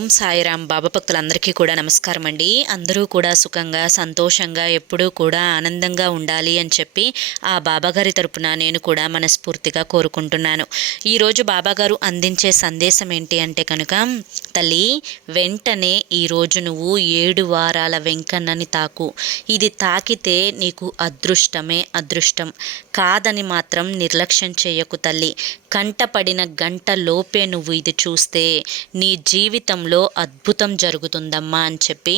ఓం సాయిరామ్ బాబా భక్తులందరికీ కూడా నమస్కారం అండి. అందరూ కూడా సుఖంగా సంతోషంగా ఎప్పుడూ కూడా ఆనందంగా ఉండాలి అని చెప్పి ఆ బాబాగారి తరపున నేను కూడా మనస్ఫూర్తిగా కోరుకుంటున్నాను. ఈరోజు బాబాగారు అందించే సందేశం ఏంటి అంటే కనుక తల్లి వెంటనే ఈరోజు నువ్వు ఏడు వారాల వెంకన్నని తాకు. ఇది తాకితే నీకు అదృష్టమే అదృష్టం. కాదని మాత్రం నిర్లక్ష్యం చేయకు తల్లి. కంటపడిన గంట లోపే నువ్వు ఇది చూస్తే నీ జీవితంలో అద్భుతం జరుగుతుందమ్మా అని చెప్పి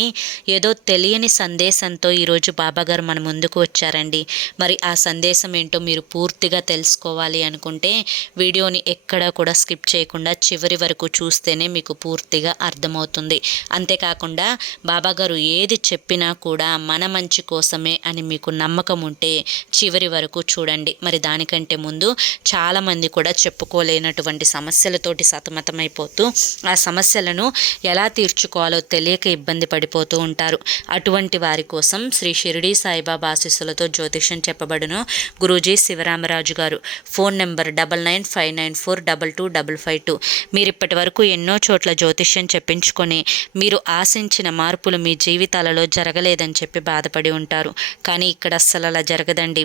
ఏదో తెలియని సందేశంతో ఈరోజు బాబాగారు మన ముందుకు వచ్చారండి. మరి ఆ సందేశం ఏంటో మీరు పూర్తిగా తెలుసుకోవాలి అనుకుంటే వీడియోని ఎక్కడా కూడా స్కిప్ చేయకుండా చివరి వరకు చూస్తేనే మీకు పూర్తిగా అర్థమవుతుంది. అంతేకాకుండా బాబాగారు ఏది చెప్పినా కూడా మన మంచి కోసమే అని మీకు నమ్మకం ఉంటే చివరి వరకు చూడండి. మరి దానికంటే ముందు చాలామంది కూడా చెప్పుకోలేనటువంటి సమస్యలతోటి సతమతమైపోతూ ఆ సమస్యలను ఎలా తీర్చుకోవాలో తెలియక ఇబ్బంది పడిపోతూ ఉంటారు. అటువంటి వారి కోసం శ్రీ షిరిడి సాయిబాబా ఆశీస్సులతో జ్యోతిష్యం చెప్పబడును గురూజీ శివరామరాజు గారు. Phone number double nine five nine four double two double five two. మీరు ఇప్పటి వరకు ఎన్నో చోట్ల జ్యోతిష్యం చెప్పించుకొని మీరు ఆశించిన మార్పులు మీ జీవితాలలో జరగలేదని చెప్పి బాధపడి ఉంటారు. కానీ ఇక్కడ అస్సలు అలా జరగదండి.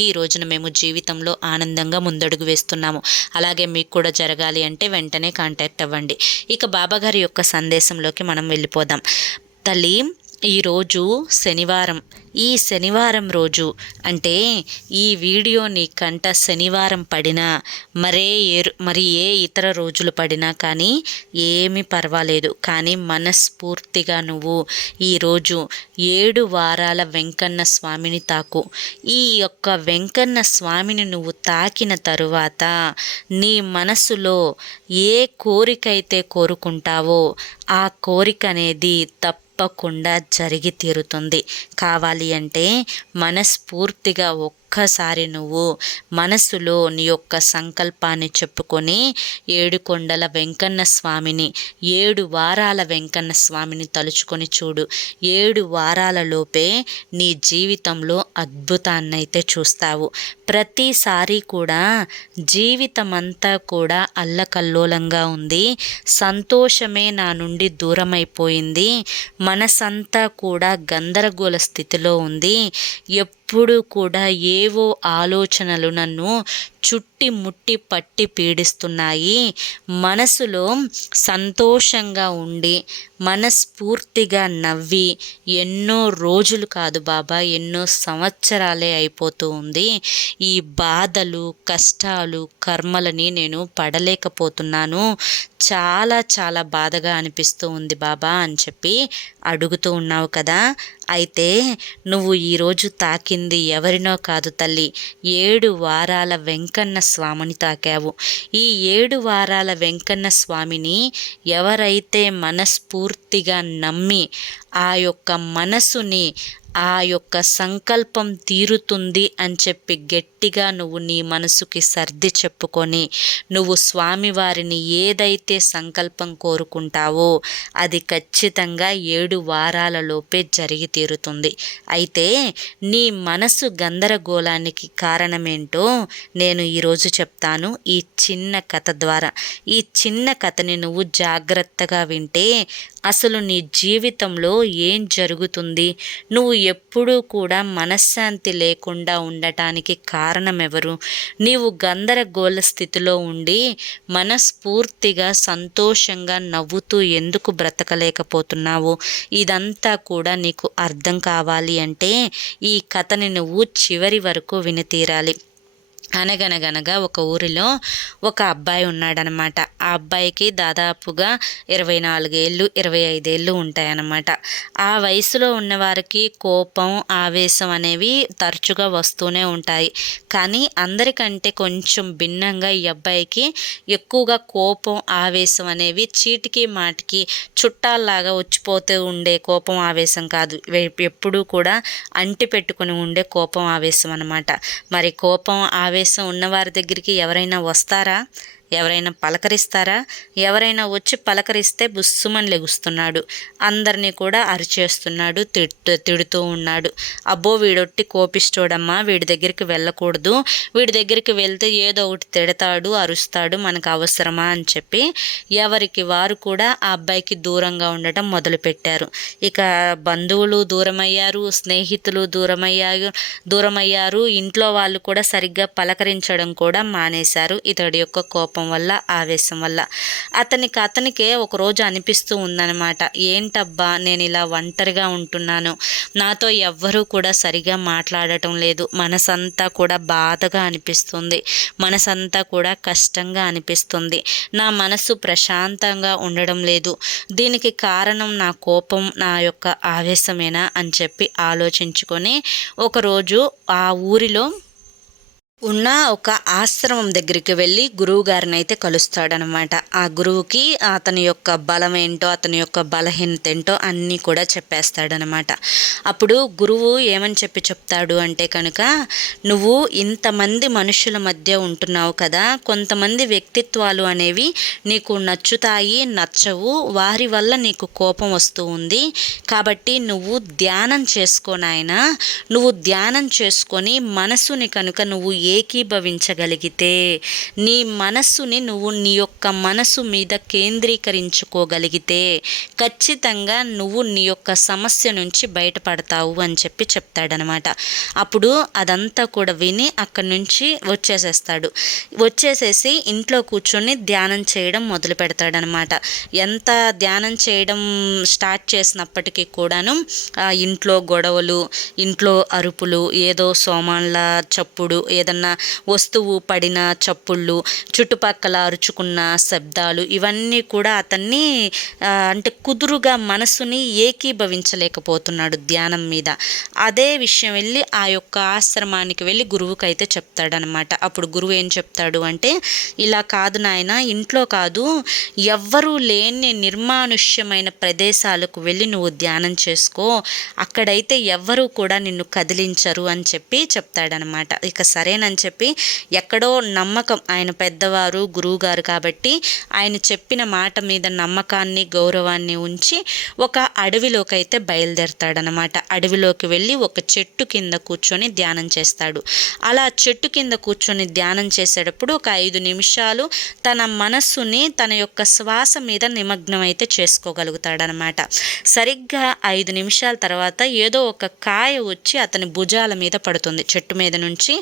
ఈ రోజున మేము జీవితంలో ఆనందంగా ముందడుగు వేస్తున్నాము. అలాగే మీకు కూడా జరగాలి అంటే వెంటనే కాంటాక్ట్ అవ్వండి. ఇక బాబాగారి యొక్క సందేశంలోకి మనం వెళ్ళిపోదాం. తల్లి ఈరోజు శనివారం. ఈ శనివారం రోజు అంటే ఈ వీడియో నీ కంట శనివారం పడినా మరే ఏ మరి ఏ ఇతర రోజులు పడినా కానీ ఏమీ పర్వాలేదు. కానీ మనస్ఫూర్తిగా నువ్వు ఈరోజు ఏడు వారాల వెంకన్న స్వామిని తాకు. ఈ యొక్క వెంకన్న స్వామిని నువ్వు తాకిన తరువాత నీ మనసులో ఏ కోరికైతే కోరుకుంటావో ఆ కోరిక అనేది తప్ప తప్పకుండా జరిగి తీరుతుంది. కావాలి అంటే మనస్ఫూర్తిగా ఒక్కసారి నువ్వు మనసులో నీ యొక్క సంకల్పాన్ని చెప్పుకొని ఏడు కొండల వెంకన్న స్వామిని ఏడు వారాల వెంకన్న స్వామిని తలుచుకొని చూడు. ఏడు వారాలలోపే నీ జీవితంలో అద్భుతాన్నైతే చూస్తావు. ప్రతిసారి కూడా జీవితం అంతా కూడా అల్లకల్లోలంగా ఉంది. సంతోషమే నా నుండి దూరమైపోయింది. మనసంతా కూడా గందరగోళ స్థితిలో ఉంది. ఎప్పుడు కూడా ఏవో ఆలోచనలు నన్ను చుట్టి ముట్టి పట్టి పీడిస్తున్నాయి. మనసులో సంతోషంగా ఉండి మనస్ఫూర్తిగా నవ్వి ఎన్నో రోజులు కాదు బాబా ఎన్నో సంవత్సరాలే అయిపోతూ ఉంది. ఈ బాధలు కష్టాలు కర్మలని నేను పడలేకపోతున్నాను. చాలా చాలా బాధగా అనిపిస్తూ ఉంది బాబా అని చెప్పి అడుగుతూ ఉన్నావు కదా. అయితే నువ్వు ఈరోజు తాకింది ఎవరినో కాదు తల్లి. ఏడు వారాల వెంక వెంకన్న స్వామిని తాకావు. ఈ ఏడు వారాల వెంకన్న స్వామిని ఎవరైతే మనస్ఫూర్తిగా నమ్మి ఆ యొక్క మనసుని ఆ యొక్క సంకల్పం తీరుతుంది అని చెప్పి గట్టిగా నువ్వు నీ మనసుకి సర్ది చెప్పుకొని నువ్వు స్వామివారిని ఏదైతే సంకల్పం కోరుకుంటావో అది ఖచ్చితంగా ఏడు వారాలలోపే జరిగి తీరుతుంది. అయితే నీ మనసు గందరగోళానికి కారణమేంటో నేను ఈరోజు చెప్తాను. ఈ చిన్న కథ ద్వారా ఈ చిన్న కథని నువ్వు జాగ్రత్తగా వింటే అసలు నీ జీవితంలో ఏం జరుగుతుంది? నువ్వు ఎప్పుడూ కూడా మనశ్శాంతి లేకుండా ఉండటానికి కారణం ఎవరు నీవు గందరగోళ స్థితిలో ఉండి మనస్ఫూర్తిగా సంతోషంగా నవ్వుతూ ఎందుకు బ్రతకలేకపోతున్నావు? ఇదంతా కూడా నీకు అర్థం కావాలి అంటే ఈ కథని నువ్వు చివరి వరకు వినితీరాలి అనగనగనగా ఒక ఊరిలో ఒక అబ్బాయి ఉన్నాడనమాట. ఆ అబ్బాయికి దాదాపుగా ఇరవై నాలుగేళ్ళు ఇరవై ఐదేళ్ళు ఉంటాయన్నమాట ఆ వయసులో ఉన్నవారికి కోపం ఆవేశం అనేవి తరచుగా వస్తూనే ఉంటాయి. కానీ అందరికంటే కొంచెం భిన్నంగా ఈ అబ్బాయికి ఎక్కువగా కోపం ఆవేశం అనేవి చీటికి మాటికి చుట్టాల్లాగా వచ్చిపోతూ ఉండే కోపం ఆవేశం కాదు. ఎప్పుడూ కూడా అంటి పెట్టుకుని ఉండే కోపం ఆవేశం అనమాట. మరి కోపం ఆవేశం ఆవేశం ఉన్నవారి దగ్గరికి ఎవరైనా వస్తారా? ఎవరైనా పలకరిస్తారా? ఎవరైనా వచ్చి పలకరిస్తే బుస్సుమని లెగుస్తున్నాడు. అందరినీ కూడా అరిచేస్తున్నాడు తిట్టు తిడుతూ ఉన్నాడు. అబ్బో వీడొట్టి కోపిస్తోడమ్మా వీడి దగ్గరికి వెళ్ళకూడదు. వీడి దగ్గరికి వెళ్తే ఏదో ఒకటి తిడతాడు అరుస్తాడు మనకు అవసరమా అని చెప్పి ఎవరికి వారు కూడా ఆ అబ్బాయికి దూరంగా ఉండటం మొదలుపెట్టారు. ఇక బంధువులు దూరమయ్యారు స్నేహితులు దూరమయ్యారు దూరమయ్యారు. ఇంట్లో వాళ్ళు కూడా సరిగ్గా పలకరించడం కూడా మానేశారు. ఇతడి యొక్క కోపం కోపం వల్ల ఆవేశం వల్ల. అతనికి అతనికే ఒకరోజు అనిపిస్తూ ఉందన్నమాట. ఏంటబ్బా నేను ఇలా ఒంటరిగా ఉంటున్నాను. నాతో ఎవ్వరూ కూడా సరిగా మాట్లాడటం లేదు. మనసంతా కూడా బాధగా అనిపిస్తుంది. మనసంతా కూడా కష్టంగా అనిపిస్తుంది. నా మనసు ప్రశాంతంగా ఉండడం లేదు. దీనికి కారణం నా కోపం నా యొక్క ఆవేశమేనా? అని చెప్పి ఆలోచించుకొని ఒకరోజు ఆ ఊరిలో ఉన్న ఒక ఆశ్రమం దగ్గరికి వెళ్ళి గురువు గారిని అయితే కలుస్తాడనమాట ఆ గురువుకి అతని యొక్క బలం ఏంటో అతని యొక్క బలహీనత ఏంటో అన్నీ కూడా చెప్పేస్తాడనమాట అప్పుడు గురువు ఏమని చెప్పి చెప్తాడు అంటే కనుక నువ్వు ఇంతమంది మనుషుల మధ్య ఉంటున్నావు కదా కొంతమంది వ్యక్తిత్వాలు అనేవి నీకు నచ్చుతాయి నచ్చవు వారి వల్ల నీకు కోపం వస్తూ ఉంది కాబట్టి నువ్వు ధ్యానం చేసుకోనాయన నువ్వు ధ్యానం చేసుకొని మనసుని కనుక నువ్వు ఏకీభవించగలిగితే నీ మనస్సుని నువ్వు నీ యొక్క మనసు మీద కేంద్రీకరించుకోగలిగితే ఖచ్చితంగా నువ్వు నీ యొక్క సమస్య నుంచి బయటపడతావు అని చెప్పి చెప్తాడనమాట. అప్పుడు అదంతా కూడా విని అక్కడి నుంచి వచ్చేసేస్తాడు. వచ్చేసేసి ఇంట్లో కూర్చొని ధ్యానం చేయడం మొదలు పెడతాడనమాట. ఎంత ధ్యానం చేయడం స్టార్ట్ చేసినప్పటికీ కూడాను ఇంట్లో గొడవలు ఇంట్లో అరుపులు ఏదో సోమాన్ల చప్పుడు ఏదన్నా వస్తువు పడిన చప్పుళ్ళు చుట్టుపక్కల అరుచుకున్న శబ్దాలు ఇవన్నీ కూడా అతన్ని అంటే కుదురుగా మనసుని ఏకీభవించలేకపోతున్నాడు ధ్యానం మీద. అదే విషయం వెళ్ళి ఆ యొక్క ఆశ్రమానికి వెళ్ళి గురువుకి అయితే చెప్తాడనమాట అప్పుడు గురువు ఏం చెప్తాడు అంటే ఇలా కాదు నాయన ఇంట్లో కాదు ఎవ్వరూ లేని నిర్మానుష్యమైన ప్రదేశాలకు వెళ్ళి నువ్వు ధ్యానం చేసుకో. అక్కడైతే ఎవ్వరూ కూడా నిన్ను కదిలించరు అని చెప్పి చెప్తాడనమాట ఇక సరేనని చెప్పి ఎక్కడో నమ్మకం. ఆయన పెద్దవారు గురువుగారు కాబట్టి ఆయన చెప్పిన మాట మీద నమ్మకాన్ని గౌరవాన్ని ఉంచి ఒక అడవిలోకి అయితే బయలుదేరతాడనమాట అడవిలోకి వెళ్ళి ఒక చెట్టు కింద కూర్చొని ధ్యానం చేస్తాడు. అలా చెట్టు కింద కూర్చొని ధ్యానం చేసేటప్పుడు ఒక ఐదు నిమిషాలు తన మనస్సుని తన యొక్క శ్వాస మీద నిమగ్నం అయితే చేసుకోగలుగుతాడనమాట సరిగ్గా ఐదు నిమిషాల తర్వాత ఏదో ఒక కాయ వచ్చి అతని భుజాల మీద పడుతుంది. చెట్టు మీద నుంచి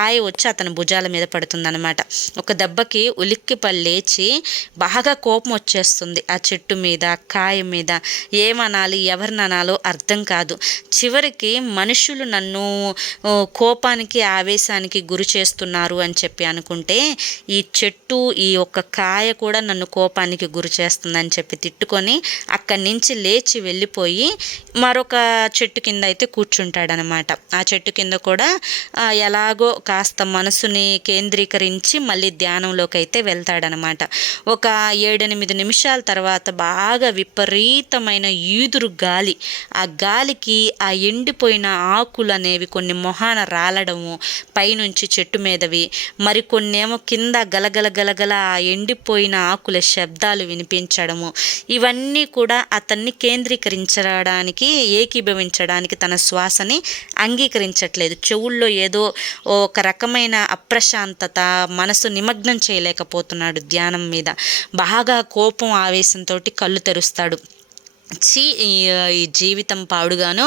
కాయ వచ్చి అతని భుజాల మీద పడుతుందనమాట ఒక దెబ్బకి ఉలిక్కిపల్లి లేచి బాగా కోపం వచ్చేస్తుంది ఆ చెట్టు మీద కాయ మీద. ఏమనాలి ఎవరినాలో అర్థం కాదు. చివరికి మనుషులు నన్ను కోపానికి ఆవేశానికి గురి చేస్తున్నారు అని చెప్పి అనుకుంటే ఈ చెట్టు ఈ ఒక్క కాయ కూడా నన్ను కోపానికి గురి చేస్తుందని చెప్పి తిట్టుకొని అక్కడి నుంచి లేచి వెళ్ళిపోయి మరొక చెట్టు కింద అయితే కూర్చుంటాడనమాట ఆ చెట్టు కింద కూడా ఎలాగో కాస్త మనసుని కేంద్రీకరించి మళ్ళీ ధ్యానంలోకి అయితే వెళ్తాడనమాట. ఒక ఏడెనిమిది నిమిషాల తర్వాత బాగా విపరీతమైన ఈదురు గాలి. ఆ గాలికి ఆ ఎండిపోయిన ఆకులు అనేవి కొన్ని మొహాన రాలడము పైనుంచి చెట్టు మీదవి మరికొన్నేమో కింద గలగల గలగల ఆ ఎండిపోయిన ఆకుల శబ్దాలు వినిపించడము. ఇవన్నీ కూడా అతన్ని కేంద్రీకరించడానికి ఏకీభవించడానికి తన శ్వాసని అంగీకరించట్లేదు. చెవుల్లో ఏదో ఒక రకమైన అప్రశాంతత మనసు నిమగ్నం చేయలేకపోతున్నాడు ధ్యానం మీద. బాగా కోపం ఆవేశంతో కళ్ళు తెరుస్తాడు. చి ఈ జీవితం పాడుగాను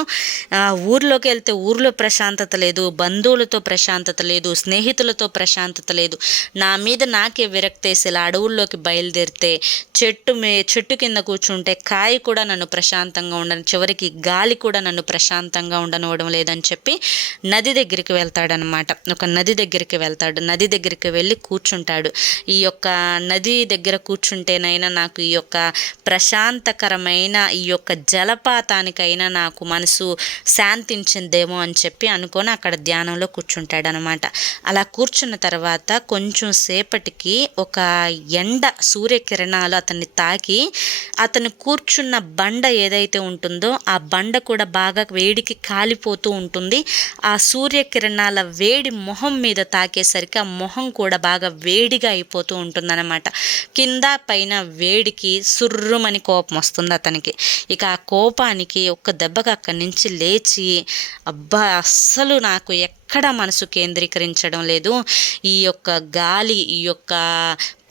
ఊర్లోకి వెళ్తే ఊర్లో ప్రశాంతత లేదు బంధువులతో ప్రశాంతత లేదు స్నేహితులతో ప్రశాంతత లేదు. నా మీద నాకే విరక్తేసి ఇలా అడవుల్లోకి బయలుదేరితే చెట్టు మే చెట్టు కింద కూర్చుంటే కాయ కూడా నన్ను ప్రశాంతంగా ఉండను చివరికి గాలి కూడా నన్ను ప్రశాంతంగా ఉండనివ్వడం లేదని చెప్పి నది దగ్గరికి వెళ్తాడనమాట. ఒక నది దగ్గరికి వెళ్తాడు నది దగ్గరికి వెళ్ళి కూర్చుంటాడు. ఈ యొక్క నది దగ్గర కూర్చుంటేనైనా నాకు ఈ యొక్క ప్రశాంతకరమైన ఈ యొక్క జలపాతానికైనా నాకు మనసు శాంతించిందేమో అని చెప్పి అనుకొని అక్కడ ధ్యానంలో కూర్చుంటాడనమాట. అలా కూర్చున్న తర్వాత కొంచెం సేపటికి ఒక ఎండ సూర్యకిరణాలు అతన్ని తాకి అతను కూర్చున్న బండ ఏదైతే ఉంటుందో ఆ బండ కూడా బాగా వేడికి కాలిపోతూ ఉంటుంది. ఆ సూర్యకిరణాల వేడి మొహం మీద తాకేసరికి ఆ మొహం కూడా బాగా వేడిగా అయిపోతూ ఉంటుందన్నమాట. కింద పైన వేడికి సుర్రుమని కోపం వస్తుంది అతనికి. ఇక ఆ కోపానికి ఒక్క దెబ్బకి అక్కడి నుంచి లేచి అబ్బా అస్సలు నాకు ఎక్కడ మనసు కేంద్రీకరించడం లేదు. ఈ యొక్క గాలి ఈ యొక్క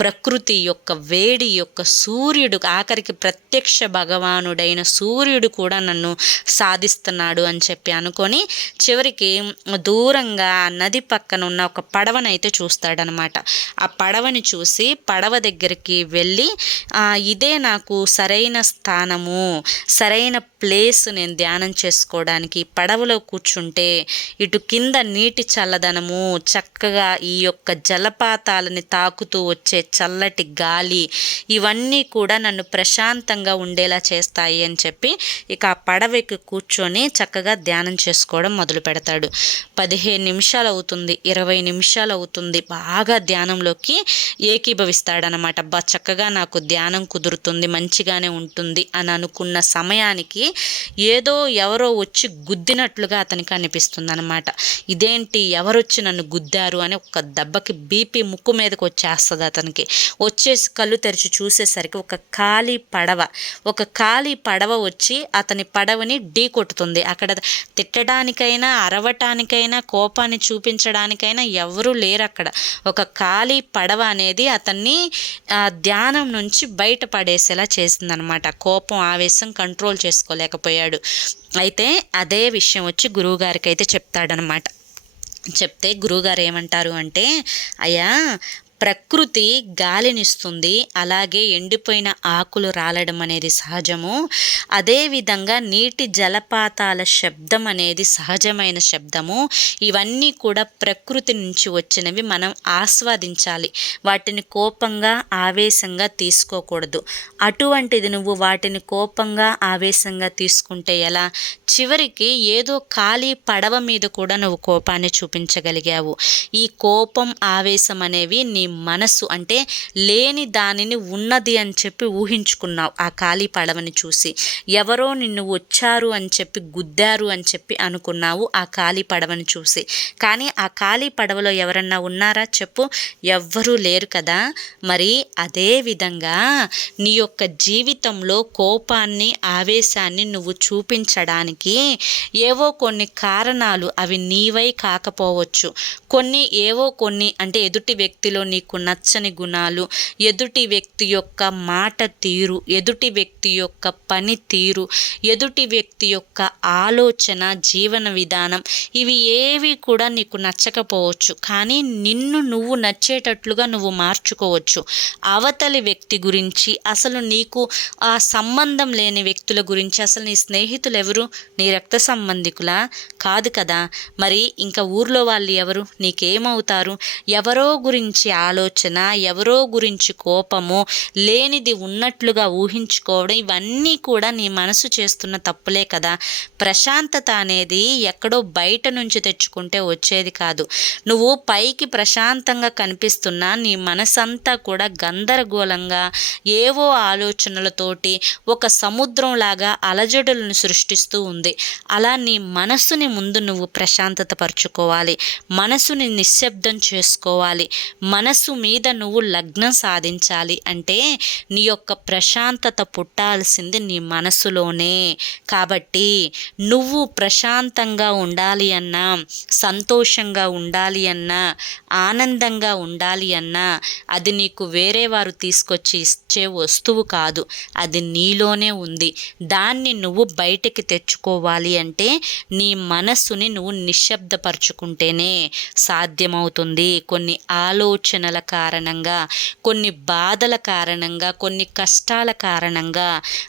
ప్రకృతి యొక్క వేడి యొక్క సూర్యుడు ఆఖరికి ప్రత్యక్ష భగవానుడైన సూర్యుడు కూడా నన్ను సాధిస్తున్నాడు అని చెప్పి అనుకొని చివరికి దూరంగా నది పక్కన ఉన్న ఒక పడవనైతే చూస్తాడనమాట. ఆ పడవని చూసి పడవ దగ్గరికి వెళ్ళి ఇదే నాకు సరైన స్థానము సరైన ప్లేస్ నేను ధ్యానం చేసుకోవడానికి. పడవలో కూర్చుంటే ఇటు కింద నీటి చల్లదనము చక్కగా ఈ యొక్క జలపాతాలని తాకుతూ వచ్చే చల్లటి గాలి ఇవన్నీ కూడా నన్ను ప్రశాంతంగా ఉండేలా చేస్తాయి అని చెప్పి ఇక ఆ పడవకి కూర్చొని చక్కగా ధ్యానం చేసుకోవడం మొదలు పెడతాడు. పదిహేను నిమిషాలు అవుతుంది ఇరవై నిమిషాలు అవుతుంది బాగా ధ్యానంలోకి ఏకీభవిస్తాడనమాట అబ్బా చక్కగా నాకు ధ్యానం కుదురుతుంది మంచిగానే ఉంటుంది అని అనుకున్న సమయానికి ఏదో ఎవరో వచ్చి గుద్దినట్లుగా అతనికి అనిపిస్తుంది అనమాట ఇదేంటి? ఎవరొచ్చి నన్ను గుద్దారు? అని ఒక దెబ్బకి బీపీ ముక్కు మీదకి వచ్చేస్తుంది అతనికి. వచ్చేసి కళ్ళు తెరిచి చూసేసరికి ఒక ఖాళీ పడవ ఒక ఖాళీ పడవ వచ్చి అతని పడవని ఢీ కొట్టుతుంది. అక్కడ తిట్టడానికైనా అరవటానికైనా కోపాన్ని చూపించడానికైనా ఎవరూ లేరు అక్కడ. ఒక ఖాళీ పడవ అనేది అతన్ని ధ్యానం నుంచి బయటపడేసేలా చేసిందనమాట. కోపం ఆవేశం కంట్రోల్ చేసుకోలేకపోయాడు. అయితే అదే విషయం వచ్చి గురువుగారికి అయితే చెప్తాడనమాట. చెప్తే గురువుగారు ఏమంటారు అంటే అయ్యా ప్రకృతి గాలినిస్తుంది అలాగే ఎండిపోయిన ఆకులు రాలడం అనేది సహజము. అదేవిధంగా నీటి జలపాతాల శబ్దం అనేది సహజమైన శబ్దము. ఇవన్నీ కూడా ప్రకృతి నుంచి వచ్చినవి మనం ఆస్వాదించాలి. వాటిని కోపంగా ఆవేశంగా తీసుకోకూడదు. అటువంటిది నువ్వు వాటిని కోపంగా ఆవేశంగా తీసుకుంటే ఎలా? చివరికి ఏదో ఖాళీ పడవ మీద కూడా నువ్వు కోపాన్ని చూపించగలిగావు. ఈ కోపం ఆవేశం అనేవి నీ మనసు అంటే లేని దానిని ఉన్నది అని చెప్పి ఊహించుకున్నావు ఆ ఖాళీ పడవని చూసి. ఎవరో నిన్ను వచ్చారు అని చెప్పి గుద్దారు అని చెప్పి అనుకున్నావు ఆ ఖాళీ పడవని చూసి. కానీ ఆ ఖాళీ పడవలో ఎవరన్నా ఉన్నారా చెప్పు. ఎవ్వరూ లేరు కదా. మరి అదే విధంగా నీ యొక్క జీవితంలో కోపాన్ని ఆవేశాన్ని నువ్వు చూపించడానికి ఏవో కొన్ని కారణాలు అవి నీవై కాకపోవచ్చు. కొన్ని ఏవో కొన్ని అంటే ఎదుటి వ్యక్తిలో నీ నీకు నచ్చని గుణాలు ఎదుటి వ్యక్తి యొక్క మాట తీరు ఎదుటి వ్యక్తి యొక్క పని తీరు ఎదుటి వ్యక్తి యొక్క ఆలోచన జీవన విధానం ఇవి ఏవి కూడా నీకు నచ్చకపోవచ్చు. కానీ నిన్ను నువ్వు నచ్చేటట్లుగా నువ్వు మార్చుకోవచ్చు. అవతలి వ్యక్తి గురించి అసలు నీకు ఆ సంబంధం లేని వ్యక్తుల గురించి అసలు నీ స్నేహితులు ఎవరు? నీ రక్త సంబంధికులా? కాదు కదా. మరి ఇంకా ఊర్లో వాళ్ళు ఎవరు? నీకేమవుతారు? ఎవరో గురించి ఆలోచన ఎవరో గురించి కోపము లేనిది ఉన్నట్లుగా ఊహించుకోవడం ఇవన్నీ కూడా నీ మనసు చేస్తున్న తప్పులే కదా. ప్రశాంతత అనేది ఎక్కడో బయట నుంచి తెచ్చుకుంటే వచ్చేది కాదు. నువ్వు పైకి ప్రశాంతంగా కనిపిస్తున్నా నీ మనసంతా కూడా గందరగోళంగా ఏవో ఆలోచనలతోటి ఒక సముద్రంలాగా అలజడులను సృష్టిస్తూ ఉంది. అలా నీ మనసుని ముందు నువ్వు ప్రశాంతత పరుచుకోవాలి. మనసుని నిశ్శబ్దం చేసుకోవాలి. మన మనస్సు మీద నువ్వు లగ్నం సాధించాలి అంటే నీ యొక్క ప్రశాంతత పుట్టాల్సింది నీ మనసులోనే కాబట్టి నువ్వు ప్రశాంతంగా ఉండాలి అన్నా సంతోషంగా ఉండాలి అన్నా ఆనందంగా ఉండాలి అన్నా అది నీకు వేరే వారు తీసుకొచ్చి ఇచ్చే వస్తువు కాదు అది నీలోనే ఉంది. దాన్ని నువ్వు బయటికి తెచ్చుకోవాలి అంటే నీ మనస్సుని నువ్వు నిశ్శబ్దపరుచుకుంటేనే సాధ్యమవుతుంది. కొన్ని ఆలోచన ఆలోచనల కారణంగా కొన్ని బాధల కారణంగా కొన్ని కష్టాల కారణంగా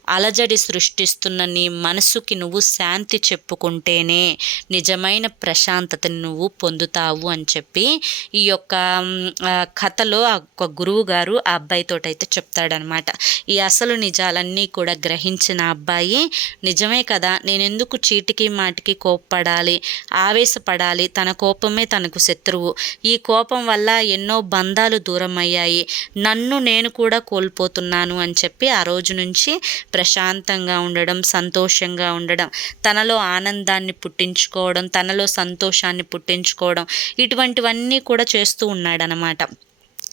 అలజడి సృష్టిస్తున్న నీ మనసుకి నువ్వు శాంతి చెప్పుకుంటేనే నిజమైన ప్రశాంతతని నువ్వు పొందుతావు అని చెప్పి ఈ యొక్క కథలో ఒక గురువు గారు ఆ అబ్బాయితోటైతే చెప్తాడనమాట. ఈ అసలు నిజాలన్నీ కూడా గ్రహించిన అబ్బాయి నిజమే కదా నేను ఎందుకు చీటికి మాటికి కోప్పడాలి ఆవేశపడాలి తన కోపమే తనకు శత్రువు. ఈ కోపం వల్ల ఎన్నో బంధాలు దూరం అయ్యాయి నన్ను నేను కూడా కోల్పోతున్నాను అని చెప్పి ఆ రోజు నుంచి ప్రశాంతంగా ఉండడం సంతోషంగా ఉండడం తనలో ఆనందాన్ని పుట్టించుకోవడం తనలో సంతోషాన్ని పుట్టించుకోవడం ఇటువంటివన్నీ కూడా చేస్తూ ఉన్నాడనమాట.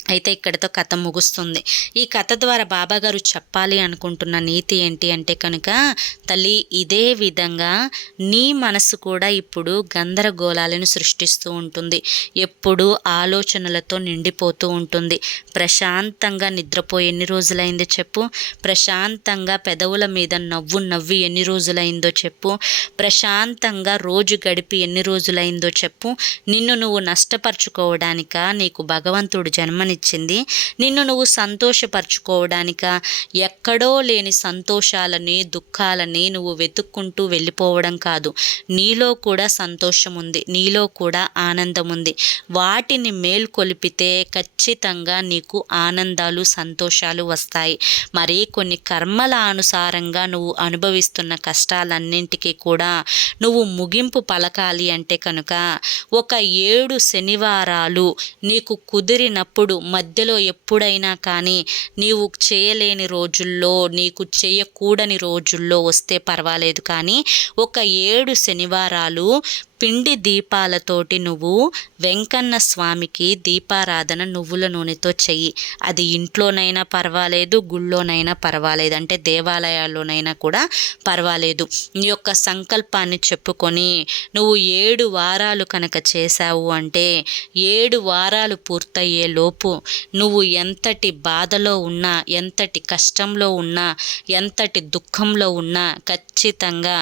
అయితే ఇక్కడితో కథ ముగుస్తుంది. ఈ కథ ద్వారా బాబాగారు చెప్పాలి అనుకుంటున్న నీతి ఏంటి అంటే కనుక తల్లి ఇదే విధంగా నీ మనసు కూడా ఇప్పుడు గందరగోళాలను సృష్టిస్తూ ఉంటుంది. ఎప్పుడు ఆలోచనలతో నిండిపోతూ ఉంటుంది. ప్రశాంతంగా నిద్రపోయి ఎన్ని రోజులైందో చెప్పు. ప్రశాంతంగా పెదవుల మీద నవ్వు నవ్వి ఎన్ని రోజులైందో చెప్పు. ప్రశాంతంగా రోజు గడిపి ఎన్ని రోజులైందో చెప్పు. నిన్ను నువ్వు నష్టపరుచుకోవడానిక? నీకు భగవంతుడు జన్మని ఇచ్చింది నిన్ను నువ్వు సంతోషపరచుకోవడానిక ఎక్కడో లేని సంతోషాలని దుఃఖాలని నువ్వు వెతుక్కుంటూ వెళ్ళిపోవడం కాదు. నీలో కూడా సంతోషం ఉంది నీలో కూడా ఆనందం ఉంది వాటిని మేల్కొలిపితే ఖచ్చితంగా నీకు ఆనందాలు సంతోషాలు వస్తాయి. మరి కొన్ని కర్మల అనుసారంగా నువ్వు అనుభవిస్తున్న కష్టాలన్నింటికీ కూడా నువ్వు ముగింపు పలకాలి అంటే కనుక ఒక ఏడు శనివారాలు నీకు కుదిరినప్పుడు మధ్యలో ఎప్పుడైనా కానీ నీవు చేయలేని రోజుల్లో నీకు చేయకూడని రోజుల్లో వస్తే పర్వాలేదు. కానీ ఒక ఏడు శనివారాలు పిండి దీపాలతోటి నువ్వు వెంకన్న స్వామికి దీపారాధన నువ్వుల నూనెతో చెయ్యి. అది ఇంట్లోనైనా పర్వాలేదు గుళ్ళోనైనా పర్వాలేదు. అంటే దేవాలయాల్లోనైనా కూడా పర్వాలేదు. నీ యొక్క సంకల్పాన్ని చెప్పుకొని నువ్వు ఏడు వారాలు కనుక చేశావు అంటే ఏడు వారాలు పూర్తయ్యే లోపు నువ్వు ఎంతటి బాధలో ఉన్నా ఎంతటి కష్టంలో ఉన్నా ఎంతటి దుఃఖంలో ఉన్నా ఖచ్చితంగా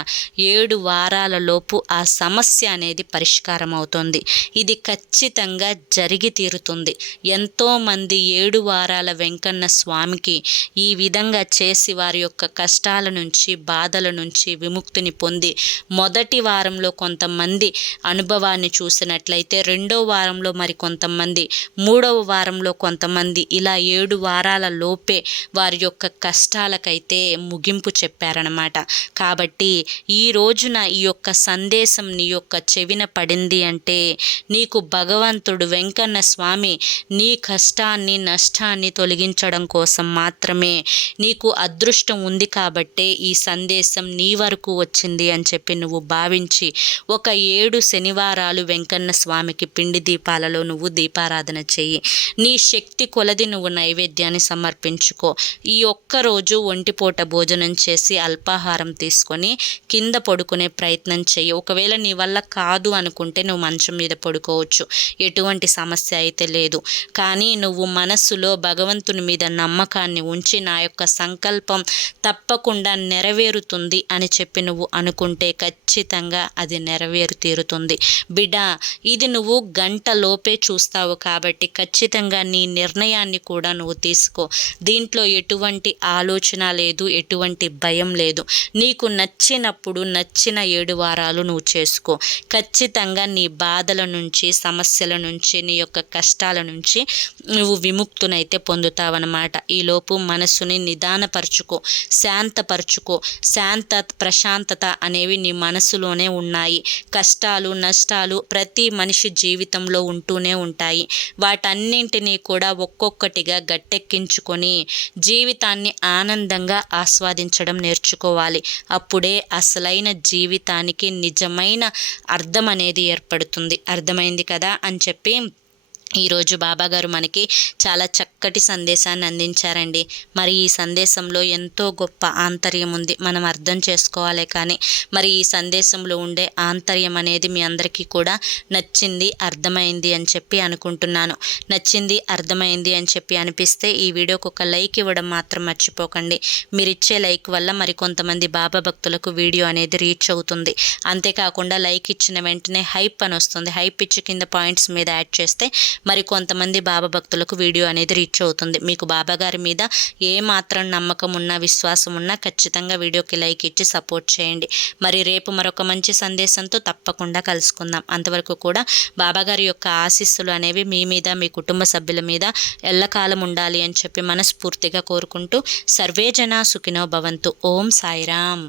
ఏడు వారాల లోపు ఆ సమస్య అనేది పరిష్కారం అవుతుంది ఇది ఖచ్చితంగా జరిగి తీరుతుంది. ఎంతోమంది ఏడు వారాల వెంకన్న స్వామికి ఈ విధంగా చేసి వారి యొక్క కష్టాల నుంచి బాధల నుంచి విముక్తిని పొంది మొదటి వారంలో కొంతమంది అనుభవాన్ని చూసినట్లయితే రెండో వారంలో మరి కొంతమంది మూడవ వారంలో కొంతమంది ఇలా ఏడు వారాల లోపే వారి యొక్క కష్టాలకైతే ముగింపు చెప్పారనమాట కాబట్టి ఈ రోజున ఈ యొక్క సందేశం నీ యొక్క చెవిన పడింది అంటే నీకు భగవంతుడు వెంకన్న స్వామి నీ కష్టాన్ని నష్టాన్ని తొలగించడం కోసం మాత్రమే నీకు అదృష్టం ఉంది కాబట్టే ఈ సందేశం నీ వరకు వచ్చింది అని చెప్పి నువ్వు భావించి ఒక ఏడు శనివారాలు వెంకన్న స్వామికి పిండి దీపాలలో నువ్వు దీపారాధన చెయ్యి. నీ శక్తి కొలది నువ్వు నైవేద్యాన్ని సమర్పించుకో. ఈ ఒక్కరోజు ఒంటిపూట భోజనం చేసి అల్పాహారం తీసుకొని కింద పడుకునే ప్రయత్నం చెయ్యి. ఒకవేళ నీ వల్ల కాదు అనుకుంటే నువ్వు మంచం మీద పడుకోవచ్చు. ఎటువంటి సమస్య అయితే లేదు. కానీ నువ్వు మనస్సులో భగవంతుని మీద నమ్మకాన్ని ఉంచి నా యొక్క సంకల్పం తప్పకుండా నెరవేరుతుంది అని చెప్పి నువ్వు అనుకుంటే ఖచ్చితంగా అది నెరవేరు తీరుతుంది. బిడ్డ ఇది నువ్వు గంట లోపే చూస్తావు కాబట్టి ఖచ్చితంగా నీ నిర్ణయాన్ని కూడా నువ్వు తీసుకో. దీంట్లో ఎటువంటి ఆలోచన లేదు ఎటువంటి భయం లేదు. నీకు నచ్చినప్పుడు నచ్చిన ఏడు వారాలు నువ్వు చేసుకో. ఖచ్చితంగా నీ బాధల నుంచి సమస్యల నుంచి నీ యొక్క కష్టాల నుంచి నువ్వు విముక్తునైతే పొందుతావన్నమాట. ఈలోపు మనసుని నిదానపరుచుకో శాంతపరుచుకో. శాంత ప్రశాంతత అనేవి నీ మనసులోనే ఉన్నాయి. కష్టాలు నష్టాలు ప్రతి మనిషి జీవితంలో ఉంటూనే ఉంటాయి. వాటన్నింటినీ కూడా ఒక్కొక్కటిగా గట్టెక్కించుకొని జీవితాన్ని ఆనందంగా ఆస్వాదించడం నేర్చుకోవాలి. అప్పుడే అసలైన జీవితానికి నిజమైన అర్థం అనేది ఏర్పడుతుంది. అర్థమైంది కదా అని చెప్పి ఈరోజు బాబాగారు మనకి చాలా చక్కటి సందేశాన్ని అందించారండి. మరి ఈ సందేశంలో ఎంతో గొప్ప ఆంతర్యం ఉంది. మనం అర్థం చేసుకోవాలి కానీ మరి ఈ సందేశంలో ఉండే ఆంతర్యం అనేది మీ అందరికీ కూడా నచ్చింది అర్థమైంది అని చెప్పి అనుకుంటున్నాను. నచ్చింది అర్థమైంది అని చెప్పి అనిపిస్తే ఈ వీడియోకి ఒక లైక్ ఇవ్వడం మాత్రం మర్చిపోకండి. మీరు ఇచ్చే లైక్ వల్ల మరి కొంతమంది బాబా భక్తులకు వీడియో అనేది రీచ్ అవుతుంది. అంతేకాకుండా లైక్ ఇచ్చిన వెంటనే హైప్ అని వస్తుంది. హైప్ ఇచ్చి కింద పాయింట్స్ మీద యాడ్ చేస్తే మరి కొంతమంది బాబా భక్తులకు వీడియో అనేది రీచ్ అవుతుంది. మీకు బాబా గారి మీద ఏ మాత్రం నమ్మకం ఉన్నా విశ్వాసం ఉన్నా ఖచ్చితంగా వీడియోకి లైక్ ఇచ్చి సపోర్ట్ చేయండి. మరి రేపు మరొక మంచి సందేశంతో తప్పకుండా కలుసుకుందాం. అంతవరకు కూడా బాబాగారి యొక్క ఆశీస్సులు అనేవి మీ మీద మీ కుటుంబ సభ్యుల మీద ఎల్లకాలం ఉండాలి అని చెప్పి మనస్ఫూర్తిగా కోరుకుంటూ సర్వే జన సుఖినో భవంతు. ఓం సాయిరామ్.